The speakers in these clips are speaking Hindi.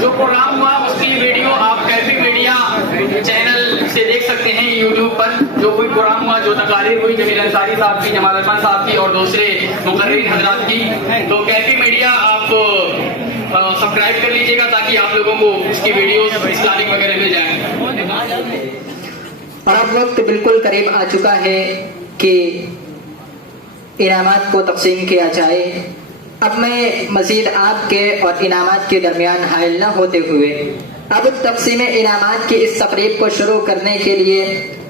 जो प्रोग्राम हुआ उसकी वीडियो आप कैफी मीडिया चैनल से देख सकते हैं यूट्यूब पर। जो कोई प्रोग्राम हुआ, जो तकारीर हुई जमील अंसारी साहब की, जमाल अरमान साहब की और दूसरे मुकर्रिरीन हजरात की, तो कैफी मीडिया आप सब्सक्राइब कर लीजिएगा ताकि आप लोगों को उसकी वीडियो इस्लामिक वगैरह मिल जाए। और अब वक्त बिल्कुल करीब आ चुका है कि इनामात को तकसीम किया जाए। अब मैं मजीद आपके और इनामात के दरमियान हायल न होते हुए अब तकसीम इनामात की इस तकरीब को शुरू करने के लिए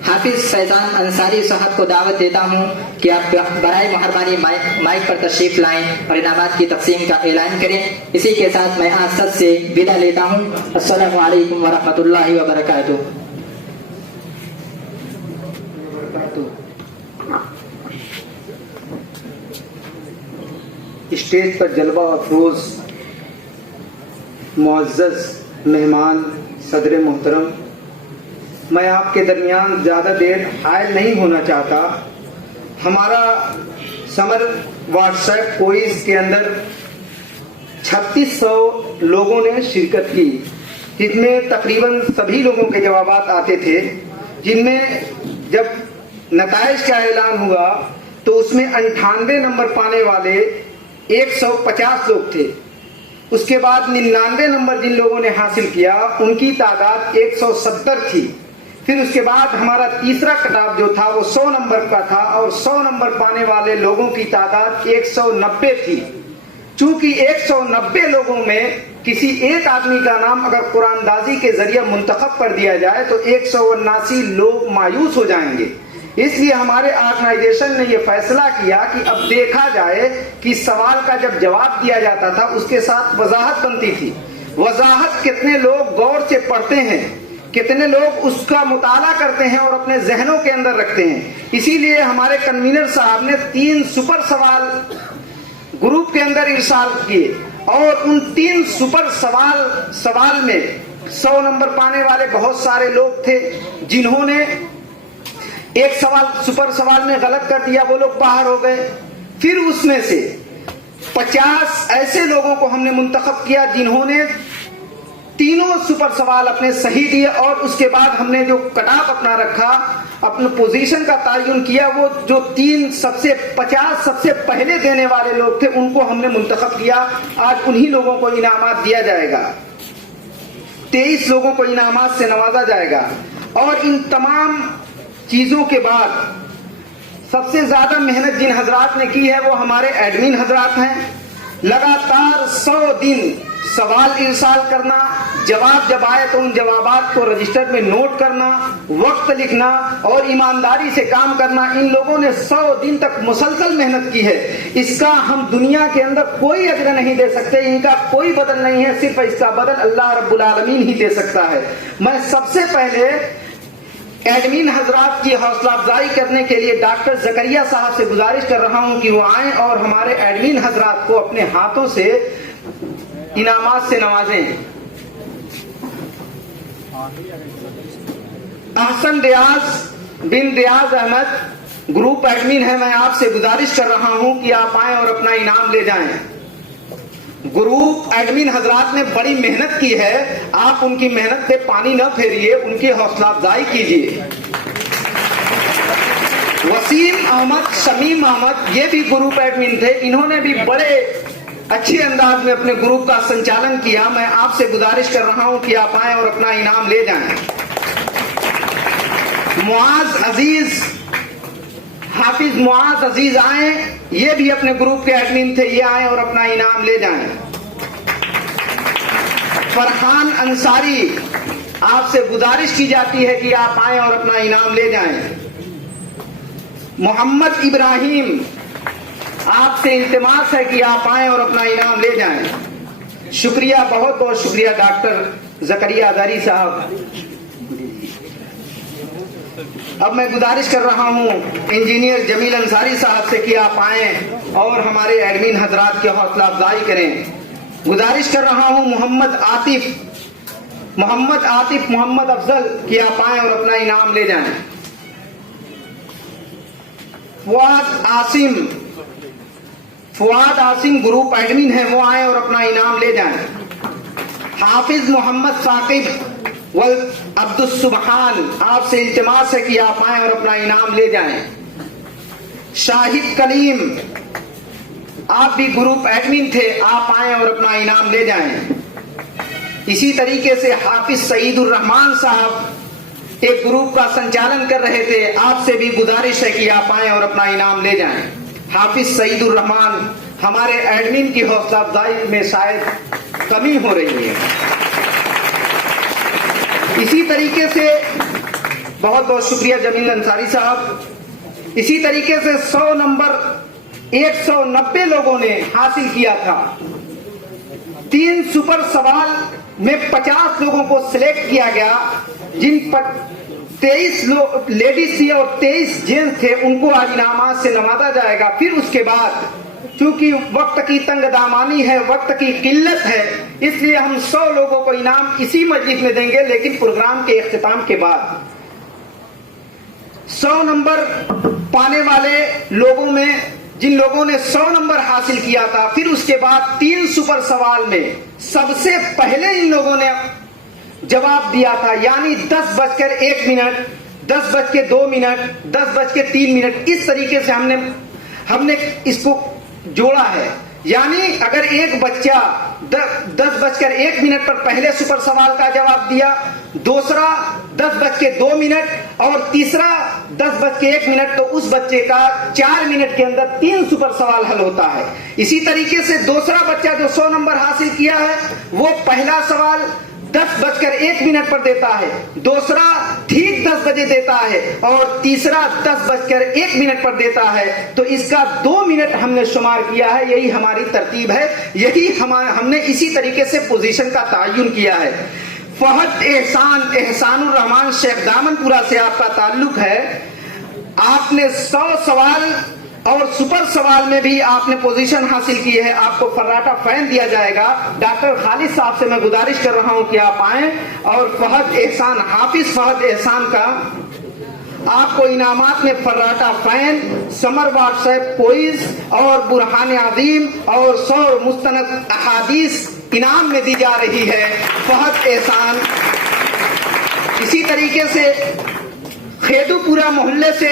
हाफिज फैजान अंसारी साहब को दावत देता हूँ कि आप बराए मेहरबानी माइक पर तशरीफ लाएं और इनामात की तकसीम का ऐलान करें। इसी के साथ मैं आज से विदा लेता हूँ। अस्सलामु अलैकुम व रहमतुल्लाहि व बरकातुहू। स्टेज पर जलवा अफरोज मुअज़्ज़ज़ मेहमान सदर मोहतरम, मैं आपके दरमियान ज़्यादा देर हायल नहीं होना चाहता। हमारा समर व्हाट्सएप क्विज़ के अंदर 3600 लोगों ने शिरकत की, जिसमें तकरीबन सभी लोगों के जवाबात आते थे। जिनमें जब नताइज का ऐलान हुआ तो उसमें 98 नंबर पाने वाले 150 लोग थे। उसके बाद 99 नंबर जिन लोगों ने हासिल किया उनकी तादाद 170 थी। फिर उसके बाद हमारा तीसरा कटाव जो था वो 100 नंबर का था और 100 नंबर पाने वाले लोगों की तादाद 190 थी। चूंकि 190 लोगों में किसी एक आदमी का नाम अगर कुरानदाजी के जरिए मुंतखब कर दिया जाए तो 179 लोग मायूस हो जाएंगे। इसलिए हमारे ऑर्गेनाइजेशन ने यह फैसला किया कि अब देखा जाए कि सवाल का जब जवाब दिया जाता था उसके साथ वजाहत बनती थी। वजाहत कितने लोग गौर से पढ़ते हैं, कितने लोग उसका मुताला करते हैं और अपने जहनों के अंदर रखते हैं। इसीलिए हमारे कन्वीनर साहब ने 3 सुपर सवाल ग्रुप के अंदर इरसाल किए और उन 3 सुपर सवाल में 100 नंबर पाने वाले बहुत सारे लोग थे। जिन्होंने एक सवाल सुपर सवाल में गलत कर दिया वो लोग बाहर हो गए। फिर उसमें से 50 ऐसे लोगों को हमने मुंतखब किया जिन्होंने तीनों सुपर सवाल अपने सही दिए और उसके बाद हमने जो कटाव अपना रखा, अपने पोजीशन का तयन किया, वो जो 50 सबसे पहले देने वाले लोग थे उनको हमने मुंतखब किया। आज उन्हीं लोगों को इनामात दिया जाएगा। 23 लोगों को इनामात से नवाजा जाएगा। और इन तमाम चीजों के बाद सबसे ज्यादा मेहनत जिन हजरात ने की है वो हमारे एडमिन हजरात हैं। लगातार 100 दिन सवाल इरसाल करना, जवाब जब आए तो उन जवाबात को रजिस्टर में नोट करना, वक्त लिखना और ईमानदारी से काम करना। इन लोगों ने 100 दिन तक मुसलसल मेहनत की है। इसका हम दुनिया के अंदर कोई अजर नहीं दे सकते, इनका कोई बदल नहीं है, सिर्फ इसका बदल अल्लाह रब्बुल आलमीन ही दे सकता है। मैं सबसे पहले एडमिन हजरात की हौसला अफजाई करने के लिए डॉक्टर जकरिया साहब से गुजारिश कर रहा हूं कि वो आए और हमारे एडमिन हजरात को अपने हाथों से इनामात से नवाजें। अहसन रियाज बिन रियाज अहमद ग्रुप एडमिन है। मैं आपसे गुजारिश कर रहा हूं कि आप आए और अपना इनाम ले जाएं। ग्रुप एडमिन हजरात ने बड़ी मेहनत की है, आप उनकी मेहनत पे पानी न फेरिए, उनकी हौसला अफजाई कीजिए। वसीम अहमद, शमीम अहमद ये भी ग्रुप एडमिन थे, इन्होंने भी बड़े अच्छे अंदाज में अपने ग्रुप का संचालन किया। मैं आपसे गुजारिश कर रहा हूं कि आप आए और अपना इनाम ले जाएं। मुआज अजीज, हाफिज मुआज अजीज आए, ये भी अपने ग्रुप के एडमिन थे, ये आए और अपना इनाम ले जाएं। फरहान अंसारी, आपसे गुजारिश की जाती है कि आप आए और अपना इनाम ले जाएं। मोहम्मद इब्राहिम, आपसे इल्तिमास है कि आप आए और अपना इनाम ले जाएं। शुक्रिया, बहुत बहुत शुक्रिया डॉक्टर जकरिया अदारी साहब। अब मैं गुजारिश कर रहा हूँ इंजीनियर जमील अंसारी साहब से कि आप आए और हमारे एडमिन हजरात की हौसला अफजाई करें। गुजारिश कर रहा हूँ मोहम्मद आतिफ मोहम्मद अफजल कि आप आए और अपना इनाम ले जाएं। फुआद आसिम ग्रुप एडमिन है, वो आए और अपना इनाम ले जाएं। हाफिज मोहम्मद साकिब वल अब्दुल सुबहान, आपसे इल्तिमास है कि आप आए और अपना इनाम ले जाएं। शाहिद कलीम, आप भी ग्रुप एडमिन थे, आप आए और अपना इनाम ले जाएं। इसी तरीके से हाफिज सईदुर रहमान साहब एक ग्रुप का संचालन कर रहे थे, आपसे भी गुजारिश है कि आप आए और अपना इनाम ले जाएं। हाफिज सईदुर रहमान, हमारे एडमिन की हौसला अफजाई में शायद कमी हो रही है। इसी तरीके से बहुत बहुत शुक्रिया जमील अंसारी साहब। इसी तरीके से 100 नंबर 190 लोगों ने हासिल किया था। 3 सुपर सवाल में 50 लोगों को सिलेक्ट किया गया, जिन पर 23 लेडीज थी और 23 जेंट्स थे, उनको आज इनामात से नवाजा जाएगा। फिर उसके बाद क्योंकि वक्त की तंगदामानी है, वक्त की किल्लत है, इसलिए हम 100 लोगों को इनाम इसी मस्जिद में देंगे, लेकिन प्रोग्राम के इख्तिताम के बाद 100 नंबर पाने वाले लोगों में जिन लोगों ने 100 नंबर हासिल किया था, फिर उसके बाद 3 सुपर सवाल में सबसे पहले इन लोगों ने जवाब दिया था, यानी 10:01, 10:02, 10:03, इस तरीके से हमने इसको जोड़ा है। यानी अगर एक बच्चा 10:01 पर पहले सुपर सवाल का जवाब दिया, दूसरा 10:02 और तीसरा 10:01, तो उस बच्चे का 4 मिनट के अंदर 3 सुपर सवाल हल होता है। इसी तरीके से दूसरा बच्चा जो 100 नंबर हासिल किया है, वो पहला सवाल 10:01 पर देता है, दूसरा ठीक 10 बजे देता है और तीसरा 10:01 पर देता है। तो इसका 2 मिनट हमने शुमार किया है। यही हमारी तरतीब है, यही हमने इसी तरीके से पोजीशन का तयन किया है। फहद एहसानुर रहमान शेख दामनपुरा से आपका ताल्लुक है। आपने 100 सवाल और सुपर सवाल में भी आपने पोजीशन हासिल की है, आपको फर्राटा फैन दिया जाएगा। डॉक्टर खालिद साहब से मैं गुजारिश कर रहा हूं कि आप आए और हाफिज फहद एहसान का आपको इनामात में फर्राटा फैन, समर व्हाट्सएप क्विज और बुरहान अजीम और 100 मुस्तनद अहादीस इनाम में दी जा रही है। फहद एहसान इसी तरीके से खेदूपुरा मोहल्ले से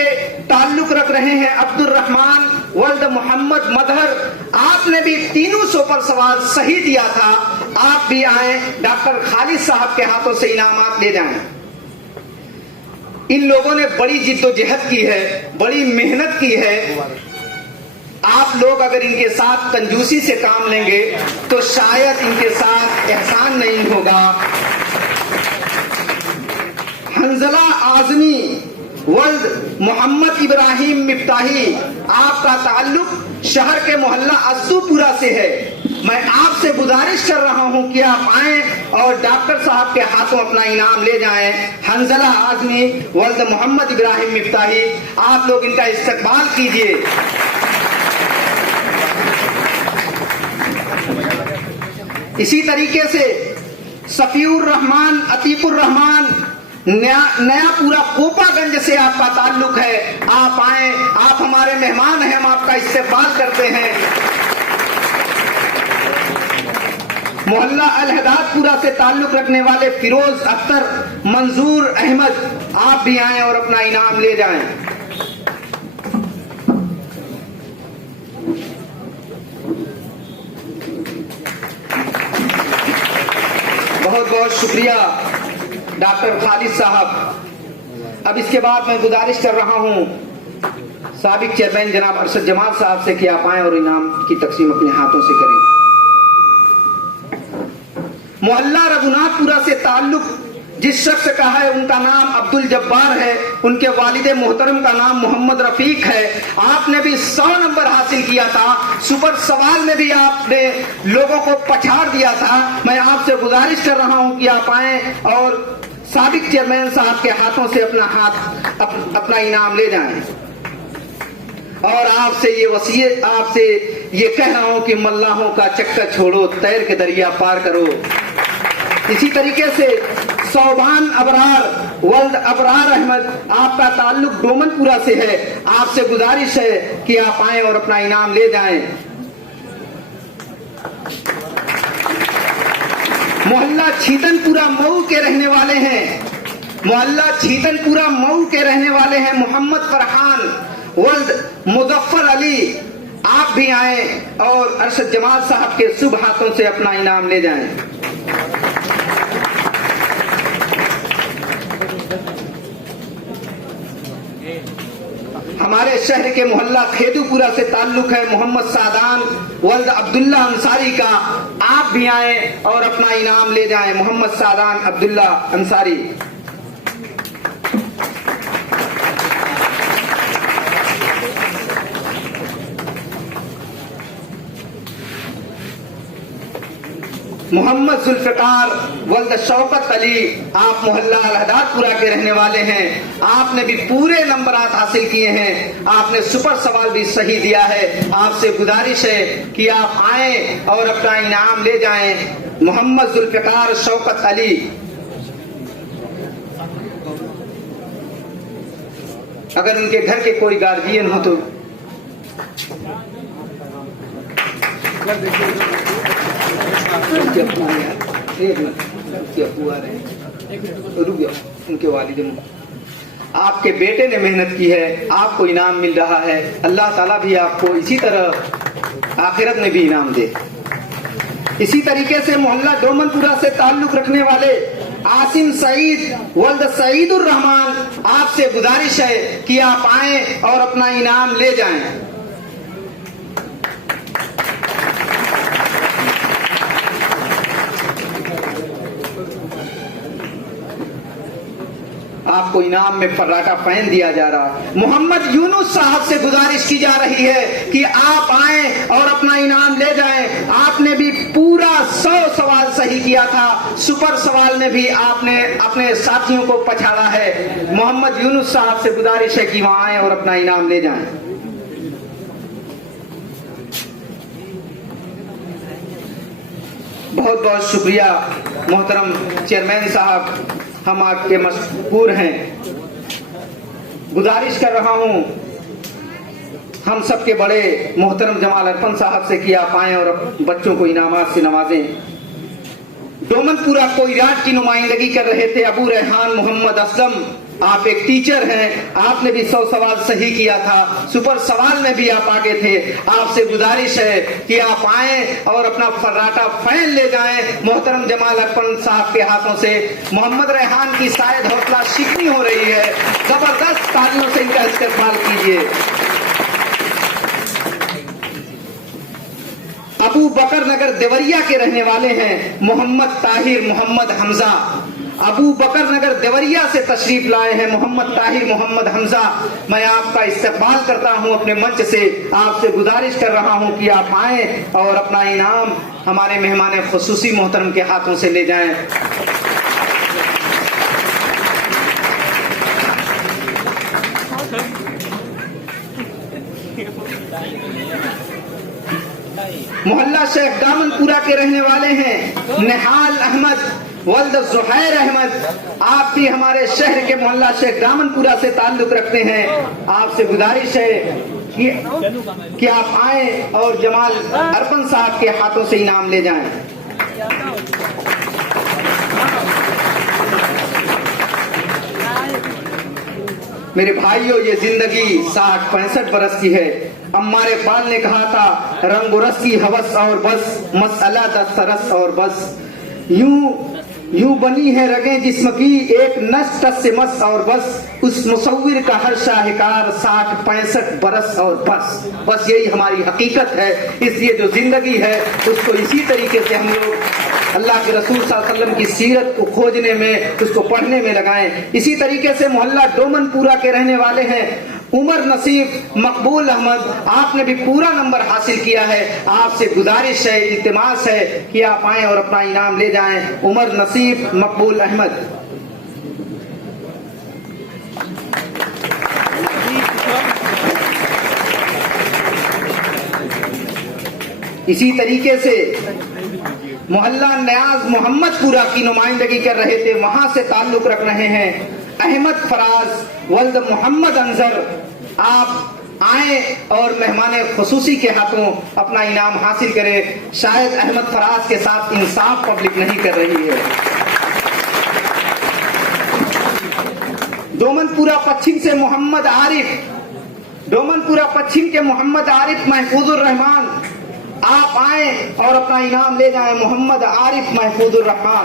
ताल्लुक रख रहे हैं अब्दुल रहमान वल्द मोहम्मद मदहर, आपने भी 3 सुपर सवाल सही दिया था। आप भी आए, डॉक्टर खालिद साहब के हाथों से इनामात ले जाएं। इन लोगों ने बड़ी जिद्दोजहद की है, बड़ी मेहनत की है। आप लोग अगर इनके साथ कंजूसी से काम लेंगे तो शायद इनके साथ एहसान नहीं होगा। हंजला आजमी वल्द मोहम्मद इब्राहिम मिफ्ताही, आपका ताल्लुक शहर के मोहल्ला अस्सूपुरा से है। मैं आपसे गुजारिश कर रहा हूं कि आप आए और डॉक्टर साहब के हाथों अपना इनाम ले जाएं। हंजला आजमी वल्द मोहम्मद इब्राहिम मिफ्ताही, आप लोग इनका इस्तकबाल कीजिए। इसी तरीके से सफीउर रहमान अतीकुर रहमान नया पूरा कोपागंज से आपका ताल्लुक है। आप आए, आप हमारे मेहमान हैं, हम आपका इस्तकबाल करते हैं। मोहल्ला अलहदादपुरा से ताल्लुक रखने वाले फिरोज अख्तर मंजूर अहमद, आप भी आए और अपना इनाम ले जाएं। बहुत बहुत शुक्रिया डॉक्टर खालिद साहब। अब इसके बाद मैं गुजारिश कर रहा हूं साबिक चेयरमैन जनाब अरशद जमाल साहब से कि आप आए और इनाम की तकसीम अपने हाथों से करें। मोहल्ला रघुनाथपुरा से ताल्लुक जिस शख्स का है, उनका नाम अब्दुल जब्बार है, उनके वालिद मोहतरम का नाम मोहम्मद रफीक है। आपने भी 100 नंबर हासिल किया था, सुपर सवाल में भी आपने लोगों को पछाड़ दिया था। मैं आपसे गुजारिश कर रहा हूं कि आप आए और साबिक चेयरमैन साहब के हाथों से अपना इनाम ले जाएं। और आपसे ये वसीयत, आपसे ये कह रहा हूं कि मल्लाहों का चक्कर छोड़ो, तैर के दरिया पार करो। इसी तरीके से सौभान अबरार वल्द अबरार अहमद, आपका ताल्लुक डोमनपुरा से है। आपसे गुजारिश है कि आप आए और अपना इनाम ले जाएं। मोहल्ला छीतनपुरा मऊ के रहने वाले हैं, मोहल्ला छीतनपुरा मऊ के रहने वाले हैं मोहम्मद फरहान वल्द मुजफ्फर अली। आप भी आए और अरशद जमाल साहब के शुभ हाथों से अपना इनाम ले जाएं। हमारे शहर के मोहल्ला खेदूपुरा से ताल्लुक है मोहम्मद सादान वल्द अब्दुल्ला अंसारी का। आप भी आए और अपना इनाम ले जाएं। मोहम्मद सादान अब्दुल्ला अंसारी। मोहम्मद जुल्फिकार वल्द शौकत अली, आप मोहल्ला अलहदारपुरा के रहने वाले हैं। आपने भी पूरे नंबरात हासिल किए हैं। आपने सुपर सवाल भी सही दिया है। आपसे गुजारिश है कि आप आए और अपना इनाम ले जाएं। मोहम्मद जुल्फिकार शौकत अली। अगर उनके घर के कोई गार्जियन हो तो उनके वालिद, आपके बेटे ने मेहनत की है, आपको इनाम मिल रहा है। अल्लाह ताला भी आपको इसी तरह आखिरत में भी इनाम दे। इसी तरीके से मोहल्ला डोमनपुरा से ताल्लुक रखने वाले आसिम सईद वल्द सईदुर रहमान, आपसे गुजारिश है कि आप आए और अपना इनाम ले जाएं। आपको इनाम में फर्राटा फैन दिया जा रहा। मोहम्मद यूनुस साहब से गुजारिश की जा रही है कि आप आए और अपना इनाम ले जाएं। आपने भी पूरा 100 सवाल सही किया था। सुपर सवाल में भी आपने अपने साथियों को पछाड़ा है। मोहम्मद यूनुस साहब से गुजारिश है कि वहां आए और अपना इनाम ले जाएं। बहुत बहुत शुक्रिया मोहतरम चेयरमैन साहब, हम आपके मशकूर हैं। गुजारिश कर रहा हूं हम सबके बड़े मोहतरम जमाल अरफन साहब से कि आप आए और बच्चों को इनामात से नवाजें। डोमनपुरा कोयराट की नुमाइंदगी कर रहे थे अबू रेहान मोहम्मद असलम, आप एक टीचर हैं। आपने भी 100 सवाल सही किया था। सुपर सवाल में भी आप आगे थे। आपसे गुजारिश है कि आप आए और अपना फर्राटा फैन ले जाएं। मोहतरम जमाल अरफन साहब के हाथों से मोहम्मद रेहान की शायद हौसला शिकनी हो रही है। जबरदस्त तालियों से इनका इस्तेमाल कीजिए। अबू बकर नगर देवरिया के रहने वाले हैं मोहम्मद ताहिर मोहम्मद हमजा। अबू बकर नगर देवरिया से तशरीफ लाए हैं मोहम्मद ताहिर मोहम्मद हमजा। मैं आपका इस्तकबाल करता हूं अपने मंच से। आपसे गुजारिश कर रहा हूं कि आप आए और अपना इनाम हमारे मेहमान खुसूसी मोहतरम के हाथों से ले जाएं। मोहल्ला शेख दामनपुरा के रहने वाले हैं निहाल अहमद वल्द जुहैर अहमद। आप भी हमारे शहर के मोहल्ला शेख दामनपुरा से ताल्लुक रखते हैं। आपसे गुजारिश है कि आप आए और जमाल अरफन साहब के हाथों से इनाम ले जाएं। मेरे भाइयों, ये जिंदगी 60-65 बरस की है। अम्मार इकबाल ने कहा था, रंग रस की हवस और बस, मसला दस्तरस और बस। यूं बनी है रगें जिस्म की, एक नस टस से मस और बस। उस मुसव्विर का हर शाहकार 60-65 बरस और बस यही हमारी हकीकत है। इसलिए जो जिंदगी है उसको इसी तरीके से हम लोग अल्लाह के रसूल सल्लल्लाहु अलैहि वसल्लम की सीरत को खोजने में, उसको पढ़ने में लगाएं। इसी तरीके से मोहल्ला डोमनपुरा के रहने वाले हैं उमर नसीब मकबूल अहमद। आपने भी पूरा नंबर हासिल किया है। आपसे गुजारिश है, इल्तिमास है कि आप आए और अपना इनाम ले जाएं। उमर नसीब मकबूल अहमद। इसी तरीके से मोहल्ला न्याज मोहम्मदपुरा की नुमाइंदगी कर रहे थे, वहां से ताल्लुक रख रहे हैं अहमद फराज वल्द मोहम्मद अंजर। आप आए और मेहमान खुसूसी के हाथों अपना इनाम हासिल करें। शायद अहमद फराज के साथ इंसाफ पब्लिक नहीं कर रही है। डोमनपुरा पश्चिम से मोहम्मद आरिफ, डोमनपुरा पश्चिम के मोहम्मद आरिफ महफूजुर रहमान, आप आए और अपना इनाम ले जाएं। मोहम्मद आरिफ महफूजुर रहमान।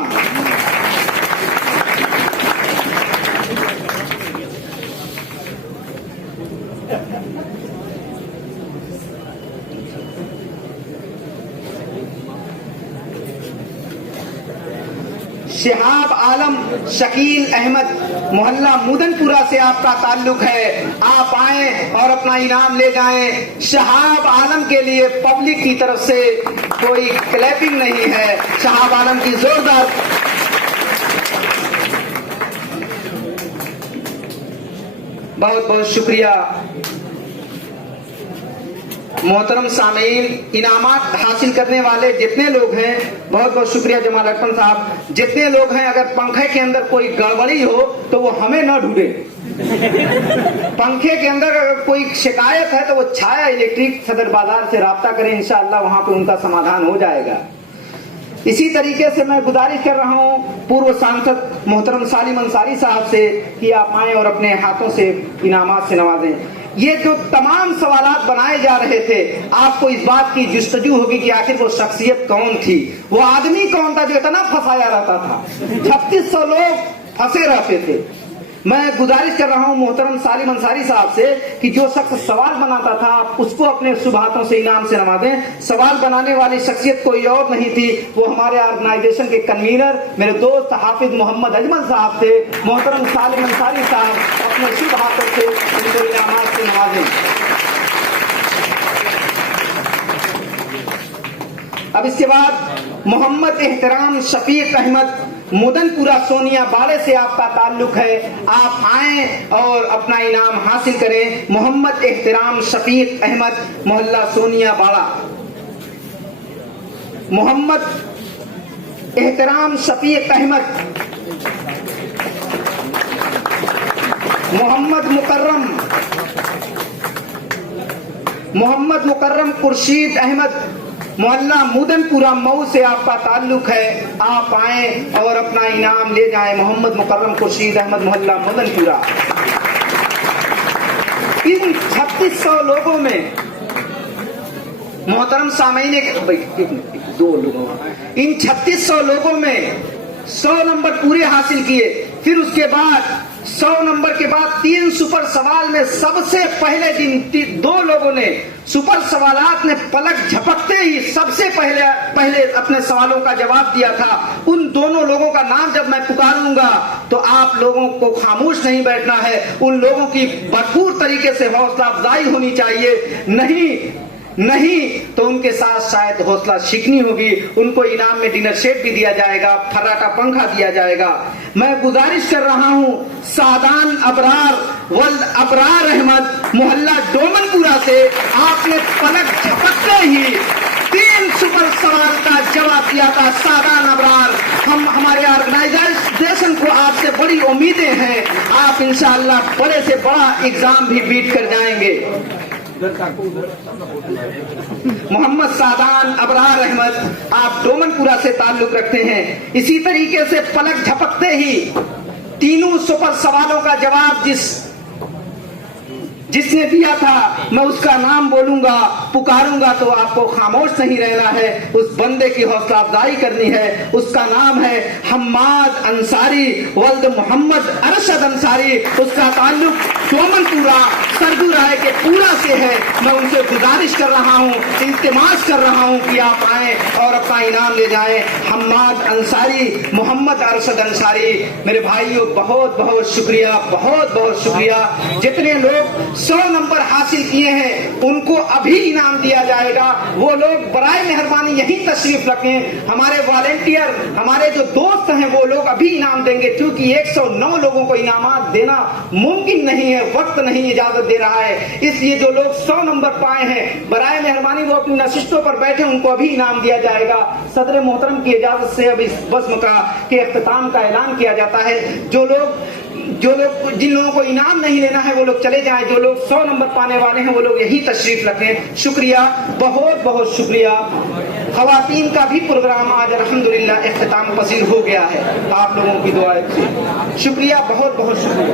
शिहाब आलम शकील अहमद मोहल्ला मुदनपुरा से आपका ताल्लुक है, आप आए और अपना इनाम ले जाएं। शहाब आलम के लिए पब्लिक की तरफ से कोई क्लैपिंग नहीं है। शहाब आलम की जोरदार बहुत बहुत शुक्रिया। मोहतरम सामीन, इनामात हासिल करने वाले जितने लोग हैं बहुत बहुत शुक्रिया। जमाल अर्पण साहब, जितने लोग हैं अगर पंखे के अंदर कोई गड़बड़ी हो तो वो हमें न ढूंढे। पंखे के अंदर अगर कोई शिकायत है तो वो छाया इलेक्ट्रिक सदर बाजार से राब्ता करें, इंशाअल्लाह वहां पे उनका समाधान हो जाएगा। इसी तरीके से मैं गुजारिश कर रहा हूं पूर्व सांसद मोहतरम सालिम अंसारी साहब से कि आप आए और अपने हाथों से इनामात से नवाजें। ये जो तमाम सवालात बनाए जा रहे थे, आपको इस बात की जुस्तजू होगी कि आखिर वो शख्सियत कौन थी, वो आदमी कौन था जो इतना फंसाया रहता था। 3600 लोग फंसे रहते थे। मैं गुजारिश कर रहा हूं मोहतरम सालिम अंसारी साहब से कि जो शख्स सवाल बनाता था आप उसको अपने शुभ हाथों से इनाम से नवाजें। सवाल बनाने वाली शख्सियत कोई और नहीं थी, वो हमारे ऑर्गेनाइजेशन के कन्वीनर मेरे दोस्त हाफिज मोहम्मद अजमल साहब थे। मोहतरम सालिम अंसारी साहब अपने शुभ हाथों से उनको इनामात से नवाजें। अब इसके बाद मोहम्मद एहतराम शफीक अहमद मुदनपुरा सोनिया बाड़े से आपका ताल्लुक है, आप आए और अपना इनाम हासिल करें। मोहम्मद एहतराम शफीक अहमद मोहल्ला सोनिया बाड़ा। मोहम्मद एहतराम शफीक अहमद, मोहम्मद मुकर्रम खुर्शीद अहमद मोहल्ला मुदनपुरा मऊ से आपका ताल्लुक है, आप आए और अपना इनाम ले जाएं। मोहम्मद मुकर्रम खुर्शीद अहमद मोहल्ला मुदनपुरा। इन 3600 लोगों में मोहतरम सामीन इन 3600 लोगों में 100 नंबर पूरे हासिल किए। फिर उसके बाद 100 नंबर के बाद 3 सुपर सवाल में सबसे पहले जिन 2 लोगों ने सुपर सवालात में पलक झपकते ही सबसे पहले अपने सवालों का जवाब दिया था, उन दोनों लोगों का नाम जब मैं पुकारूंगा तो आप लोगों को खामोश नहीं बैठना है। उन लोगों की भरपूर तरीके से हौसला अफजाई होनी चाहिए, नहीं तो उनके साथ शायद हौसला शिकनी होगी। उनको इनाम में डिनर सेट भी दिया जाएगा, फर्राटा पंखा दिया जाएगा। मैं गुजारिश कर रहा हूं सादान अबरार वल्द अबरार अहमद मोहल्ला डोमनपुरा से, आपने पलक झपकते ही 3 सुपर सवाल का जवाब दिया था। सादान अबरार, हम हमारे ऑर्गेनाइजेशन को आपसे बड़ी उम्मीदें हैं, आप इंशाअल्लाह बड़े से बड़ा एग्जाम भी बीट कर जाएंगे। मोहम्मद सादान अबरार अहमद, आप डोमनपुरा से ताल्लुक रखते हैं। इसी तरीके से पलक झपकते ही 3 सुपर सवालों का जवाब जिसने दिया था, मैं उसका नाम बोलूंगा, पुकारूंगा तो आपको खामोश नहीं रहना है, उस बंदे की हौसला अफजाई करनी है। उसका नाम है हम्माद अंसारी वल्द मोहम्मद अरशद अंसारी। उसका ताल्लुक डोमनपुरा सरगू राय के पूरा से है। मैं उनसे गुजारिश कर रहा हूँ, इल्तिमास कर रहा हूँ कि आप आए और अपना इनाम ले जाएं। हम्माद अंसारी, मोहम्मद अरशद अंसारी, मेरे भाइयों बहुत बहुत शुक्रिया, बहुत बहुत शुक्रिया। जितने लोग 100 नंबर हासिल किए हैं उनको अभी इनाम दिया जाएगा। वो लोग बराए मेहरबानी यहीं तशरीफ रखें। हमारे वॉलेंटियर, हमारे जो दोस्त हैं, वो लोग अभी इनाम देंगे, क्योंकि 109 लोगों को इनामात देना मुमकिन नहीं है, वक्त नहीं इजाजत दे रहा है। इसलिए जो लोग 100 नंबर पाए हैं, बराए मेहरबानी वो अपनी नशिस्तों पर बैठे, उनको अभी इनाम दिया जाएगा। सदर मोहतरम की इजाजत से अब इस बज़्म का के इख्तिताम का ऐलान किया जाता है। जिन लोगों को इनाम नहीं लेना है वो लोग चले जाएं। जो लोग 100 नंबर पाने वाले हैं वो लोग यहीं तशरीफ रखें। शुक्रिया, बहुत बहुत शुक्रिया। खवातीन का भी प्रोग्राम आज अल्हम्दुलिल्लाह इख्तिताम पसीर हो गया है आप लोगों की दुआ से। शुक्रिया, बहुत बहुत शुक्रिया।